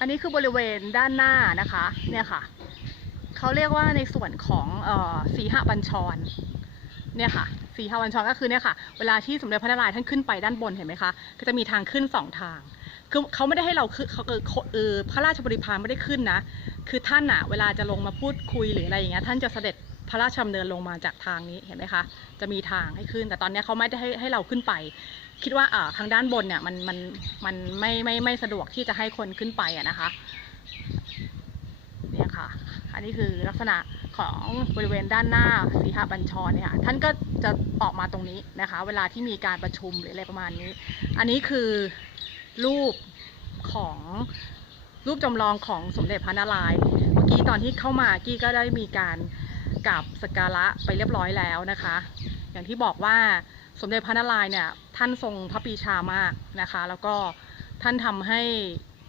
อันนี้คือบริเวณด้านหน้านะคะเนี่ยค่ะเขาเรียกว่าในส่วนของออสีหบัญชรเนี่ยค่ะสีหบัญชรก็คือเนี่ยค่ะ เวลาที่สมเด็จพระนารายณ์ท่านขึ้นไปด้านบนเห็นไหมคะก็จะมีทางขึ้นสองทางคือเขาไม่ได้ให้เราขึ้นเขาเออเออพระราชบริพารไม่ได้ขึ้นนะ คือท่านอะเวลาจะลงมาพูดคุยหรืออะไรอย่างเงี้ยท่านจะเสด็จ พระราชดำเนินลงมาจากทางนี้เห็นไหมคะจะมีทางให้ขึ้น แต่ตอนนี้เขาไม่ได้ให้ให้เราขึ้นไป คิดว่าอ่าทางด้านบนเนี่ยมันมันมันไม่ไม่ไม่สะดวกที่จะให้คนขึ้นไปอะนะคะเนี่ยค่ะ อันนี้คือลักษณะของบริเวณด้านหน้าสีหบัญชรเนี่ยค่ะท่านก็จะออกมาตรงนี้นะคะ เวลาที่มีการประชุมหรืออะไรประมาณนี้ อันนี้คือรูปของรูปจำลองของสมเด็จพระนารายณ์ เมื่อกี้ตอนที่เข้ามากี้ก็ได้มีการ กราบสการะไปเรียบร้อยแล้วนะคะ อย่างที่บอกว่าสมเด็จพระนารายณ์เนี่ยท่านทรงพระปีชามากนะคะ แล้วก็ท่านทำให้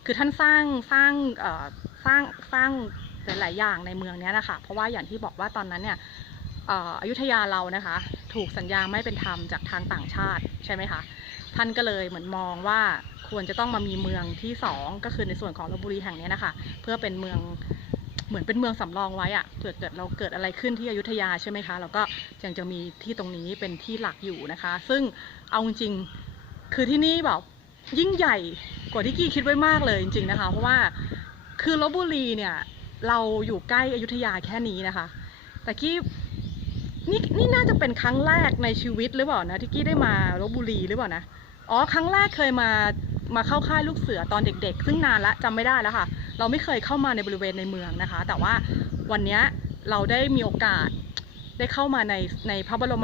คือท่านสร้างสร้างเอ่อสร้างสร้างหลาย ๆ อย่างในเมืองนี้นะคะเพราะว่าอย่างที่บอกว่าตอนนั้นเนี่ยอยุธยาเรานะคะ ถูกสัญญาไม่เป็นธรรมจากทางต่างชาติใช่ไหมคะท่านก็เลยเหมือนมองว่าควรจะต้องมามีเมืองที่สองก็คือในส่วนของลบบุรีแห่งนี้นะคะ เพื่อเป็นเมือง เหมือนเป็นเมืองสำรองไว้อะเผื่อเกิดเราเกิดอะไรขึ้นที่อยุธยาใช่ไหมคะเราก็ยังจะมีที่ตรงนี้เป็นที่หลักอยู่นะคะ ซึ่งเอาจริงคือที่นี่แบบยิ่งใหญ่กว่าที่กี้คิดไว้มากเลยจริงๆนะคะ เพราะว่าคือลบบุรีเนี่ย เราอยู่ใกล้อยุธยาแค่นี้นะคะ แต่กี้นี่นี่น่าจะเป็นครั้งแรกในชีวิตหรือเปล่านะที่กี้ได้มาลบบุรีหรือเปล่านะอ๋อครั้งแรกเคยมา มาเข้าค่ายลูกเสือตอนเด็ก ๆ ซึ่งนานละจำไม่ได้แล้วค่ะ เราไม่เคยเข้ามาในบริเวณในเมืองนะคะ แต่ว่าวันนี้เราได้มีโอกาสได้เข้ามาในในพระบรมมหา